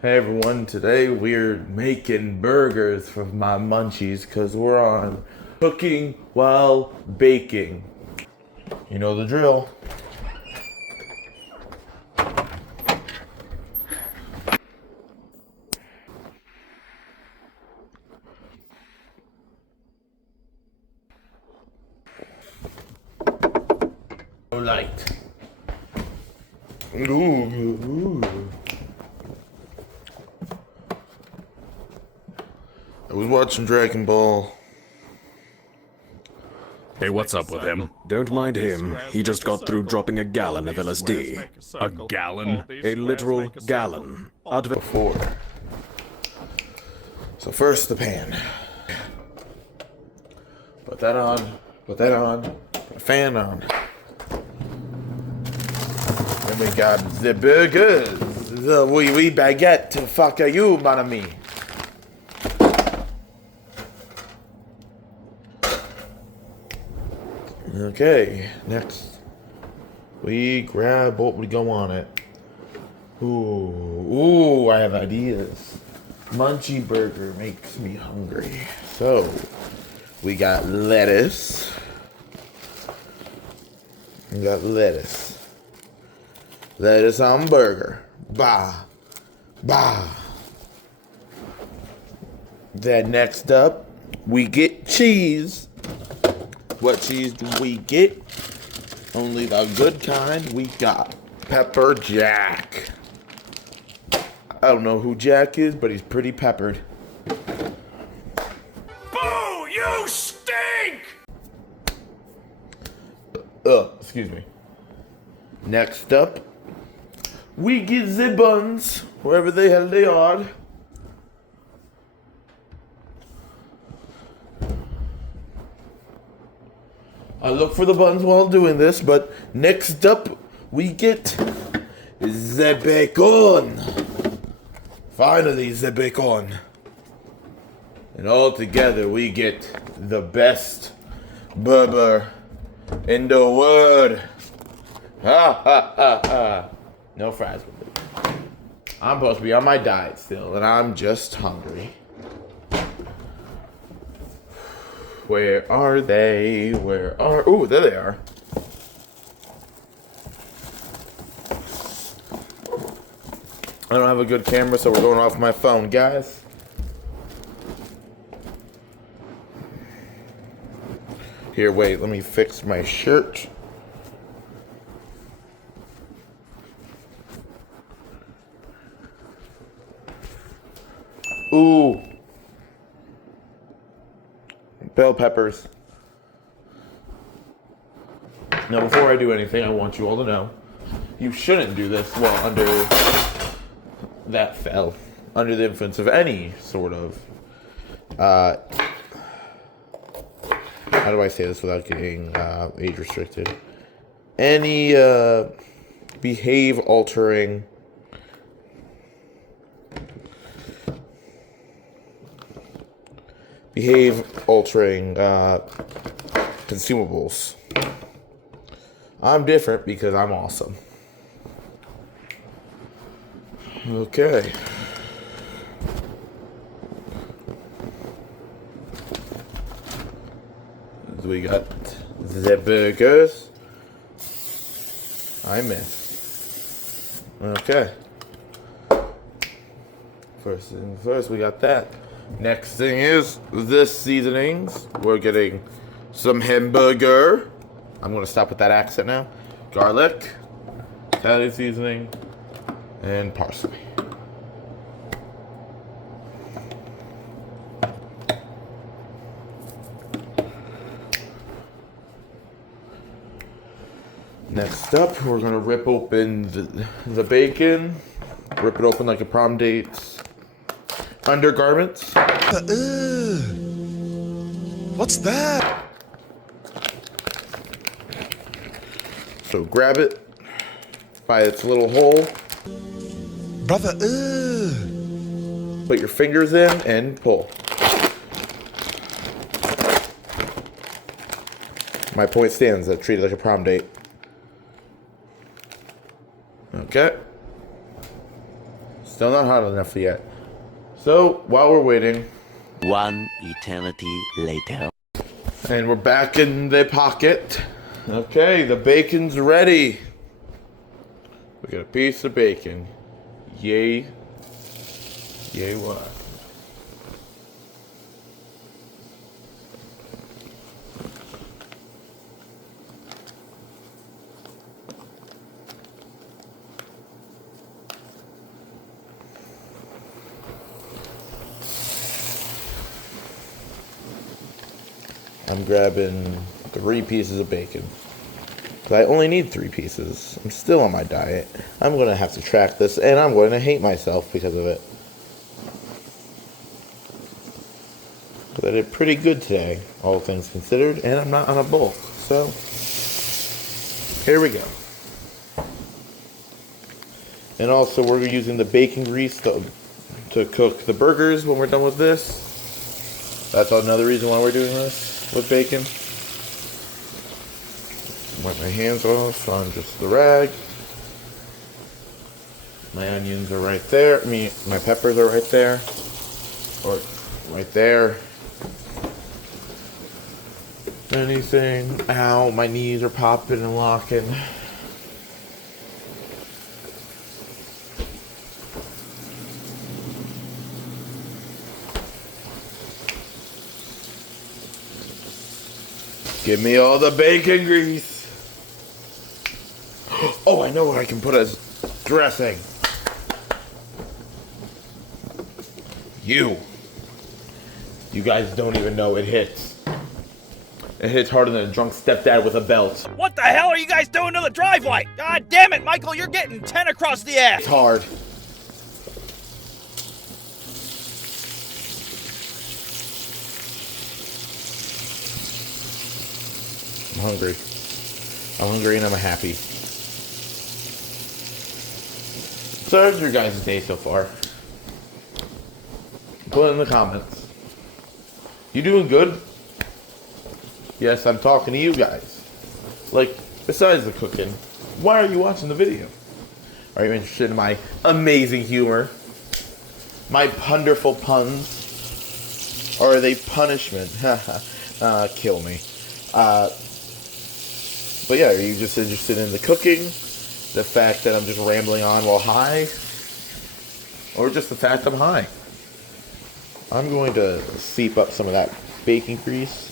Hey everyone, today we're making burgers for my munchies because we're on cooking while baking. You know the drill. Light. Ooh. I was watching Dragon Ball. Hey, what's up with him? Don't mind him. He just got through dropping a gallon of LSD. A gallon? A literal gallon. Before. So first the pan. Put that on. Put a fan on. Then we got the burgers. The wee baguette. Fuck are you, mon ami? Okay, next we grab what would go on it. Ooh, I have ideas. Munchie burger makes me hungry. So, we got lettuce. We got lettuce. Lettuce on burger. Bah. Then next up, we get cheese. What cheese do we get? Only the good kind. We got pepper jack. I don't know who Jack is, but he's pretty peppered. Boo! You stink! Excuse me. Next up, we get the buns, wherever the hell they are. I look for the buns while doing this, but next up, we get the bacon. Finally, the bacon. And all together, we get the best burger in the world. Ha. No fries with me. I'm supposed to be on my diet still, and I'm just hungry. Where are they? Ooh, there they are. I don't have a good camera, so we're going off my phone, guys. Here, wait, let me fix my shirt. Ooh. Bell peppers. Now, before I do anything, I want you all to know, you shouldn't do this while under the influence of any sort of, how do I say this without getting age restricted? Any behavior altering consumables. I'm different because I'm awesome. Okay. We got the burgers. I miss. Okay. First thing first, we got that. Next thing is the seasonings. We're getting some hamburger. I'm going to stop with that accent now. Garlic, Italian seasoning, and parsley. Next up, we're going to rip open the bacon. Rip it open like a prom date's undergarments. What's that? So grab it by its little hole. Brother, Put your fingers in and pull. My point stands. Treat it like a prom date. Okay. Still not hot enough yet. So, while we're waiting... One eternity later. And we're back in the pocket. Okay, the bacon's ready. We got a piece of bacon. Yay. Yay what? I'm grabbing 3 pieces of bacon. I only need 3 pieces. I'm still on my diet. I'm going to have to track this, and I'm going to hate myself because of it. But I did pretty good today, all things considered, and I'm not on a bulk. So, here we go. And also, we're using the bacon grease to cook the burgers when we're done with this. That's another reason why we're doing this with bacon. Wipe my hands off on just the rag. My onions are right there. My peppers are right there. Or right there. Anything. Ow, my knees are popping and locking. Give me all the bacon grease. Oh, I know what I can put as dressing. You guys don't even know it hits. It hits harder than a drunk stepdad with a belt. What the hell are you guys doing to the driveway? God damn it, Michael, you're getting 10 across the ass. It's hard. I'm hungry. I'm hungry and I'm happy. So how's your guys' day so far? Put it in the comments. You doing good? Yes, I'm talking to you guys. Like, besides the cooking, why are you watching the video? Are you interested in my amazing humor? My wonderful puns? Or are they punishment? Kill me. But yeah, are you just interested in the cooking? The fact that I'm just rambling on while high? Or just the fact I'm high? I'm going to seep up some of that bacon grease.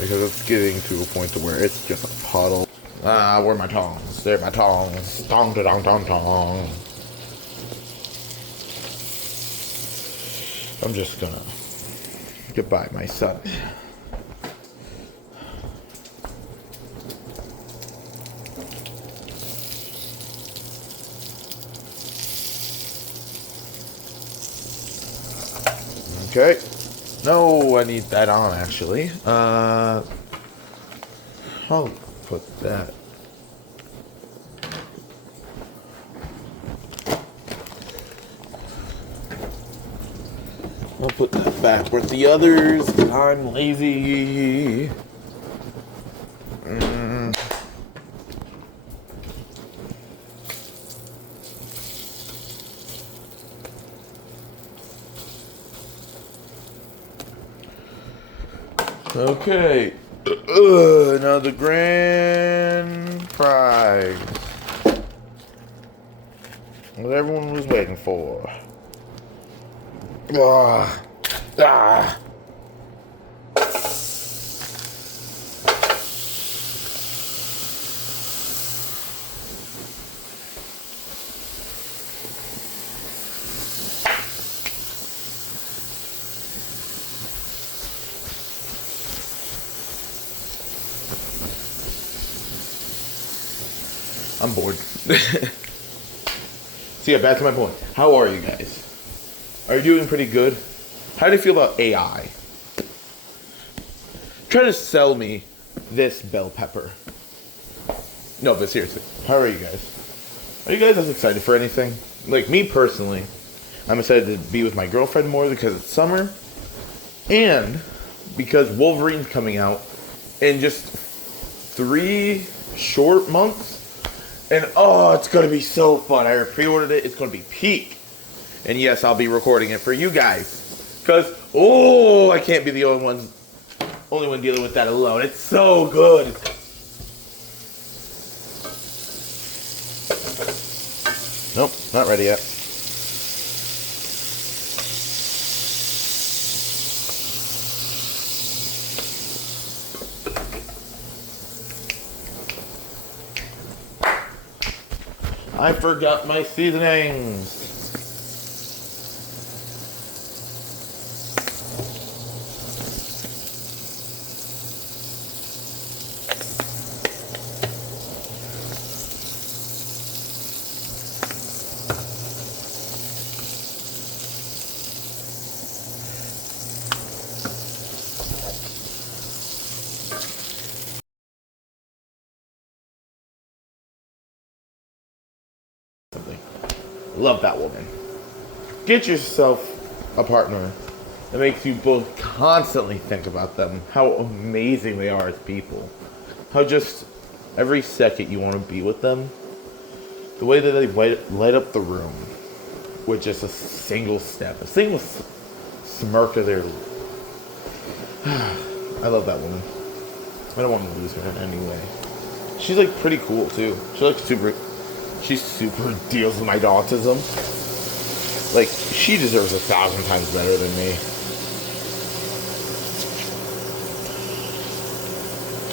Because it's getting to a point to where it's just a puddle. Ah, where are my tongs? There are my tongs. Tong, tong, tong, tong. I'm just gonna goodbye, my son. Okay. No, I need that on, actually. I'll put that. I'll put that back with the others. I'm lazy. Okay. Now the grand prize. What everyone was waiting for. Ah. I'm bored. So yeah, back to my point. How are you guys? Are you doing pretty good? How do you feel about AI? Try to sell me this bell pepper. No, but seriously, how are you guys? Are you guys as excited for anything? Like me personally, I'm excited to be with my girlfriend more because it's summer. And because Wolverine's coming out in just 3 short months. And oh, it's gonna be so fun. I pre-ordered it. It's gonna be peak. And yes, I'll be recording it for you guys. Cause I can't be the only one dealing with that alone. It's so good. Nope, not ready yet. I forgot my seasonings. Love that woman. Get yourself a partner that makes you both constantly think about them, how amazing they are as people, how just every second you want to be with them, the way that they light up the room with just a single step, a single smirk of their. I love that woman. I don't want to lose her in any way. She's like pretty cool too. She super deals with my autism. Like, she deserves 1,000 times better than me.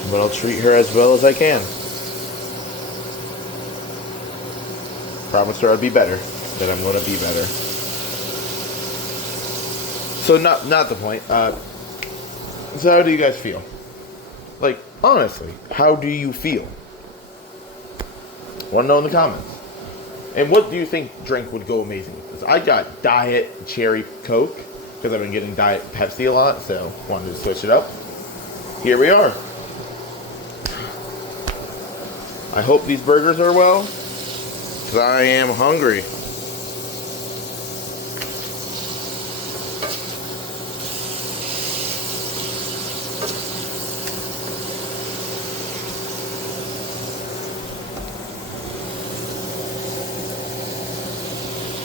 But I'll treat her as well as I can. Promise her I'd be better. That I'm gonna be better. So not the point. So how do you guys feel? Like, honestly, how do you feel? Want to know in the comments. And what do you think drink would go amazing with this? I got Diet Cherry Coke because I've been getting Diet Pepsi a lot, so wanted to switch it up. Here we are. I hope these burgers are well, because I am hungry.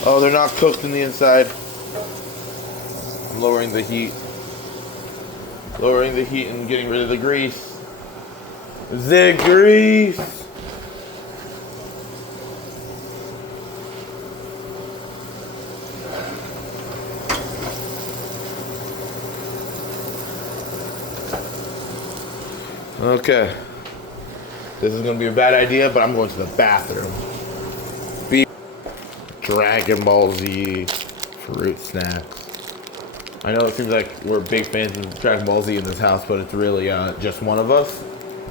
Oh, they're not cooked in the inside. I'm lowering the heat. Lowering the heat and getting rid of the grease. The grease! Okay. This is going to be a bad idea, but I'm going to the bathroom. Dragon Ball Z fruit snacks. I know it seems like we're big fans of Dragon Ball Z in this house, but it's really just one of us,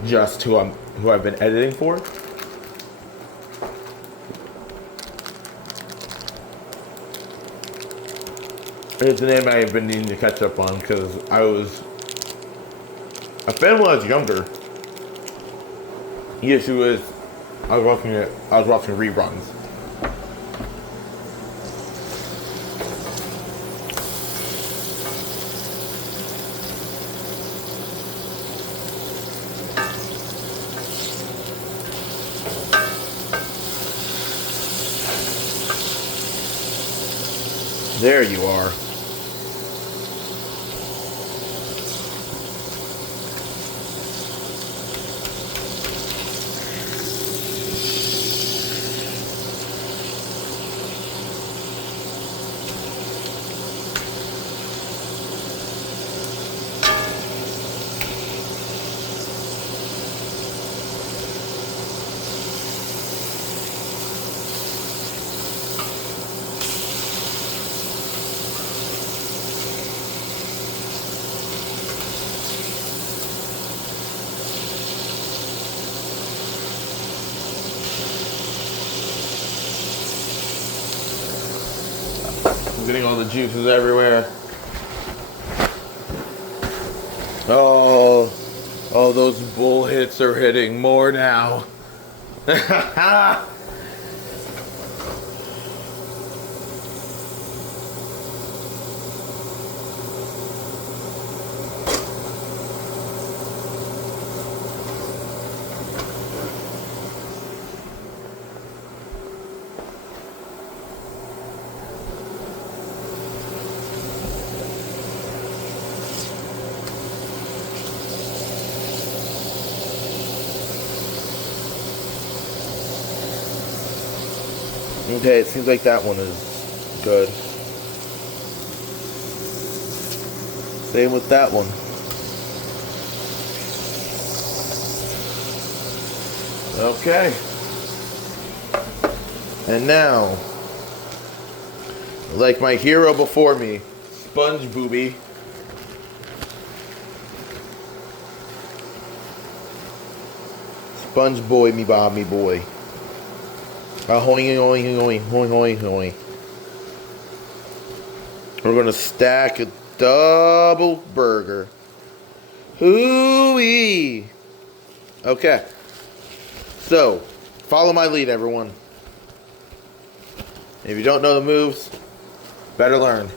just who I've been editing for. It's an anime I've been needing to catch up on because I was a fan when I was younger. Yes, I was watching reruns. There you are. Getting all the juices everywhere. Oh, those bull hits are hitting more now. Okay, it seems like that one is good. Same with that one. Okay. And now, like my hero before me, Sponge Booby. Sponge boy, me bob, me boy. Ahoy, ahoy, ahoy, ahoy, ahoy. We're gonna stack a double burger. Hooey! Okay. So, follow my lead, everyone. If you don't know the moves, better learn.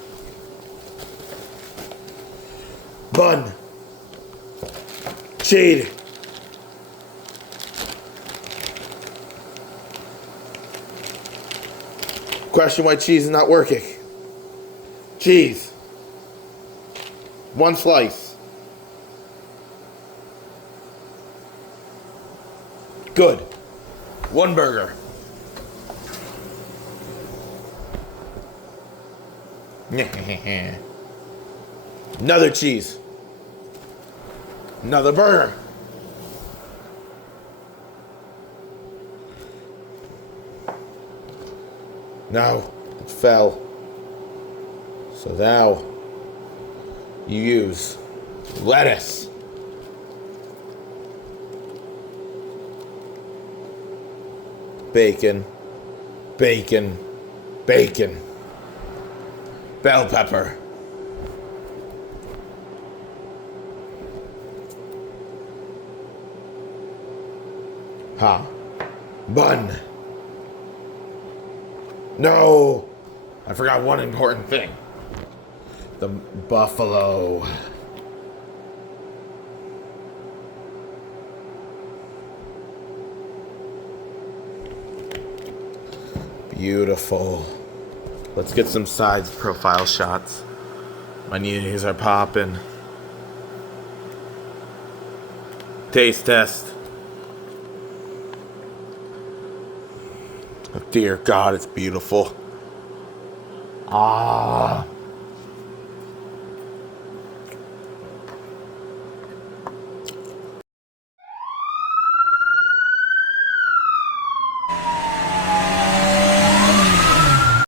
Bun. Cheese. Question why cheese is not working. Cheese. One slice. Good. One burger. Another cheese. Another burger. No, it fell. So now you use lettuce. Bacon, bacon, bacon. Bell pepper. Ha. Bun. No! I forgot one important thing. The buffalo. Beautiful. Let's get some sides profile shots. My knees are popping. Taste test. Oh, dear God, it's beautiful. Ah.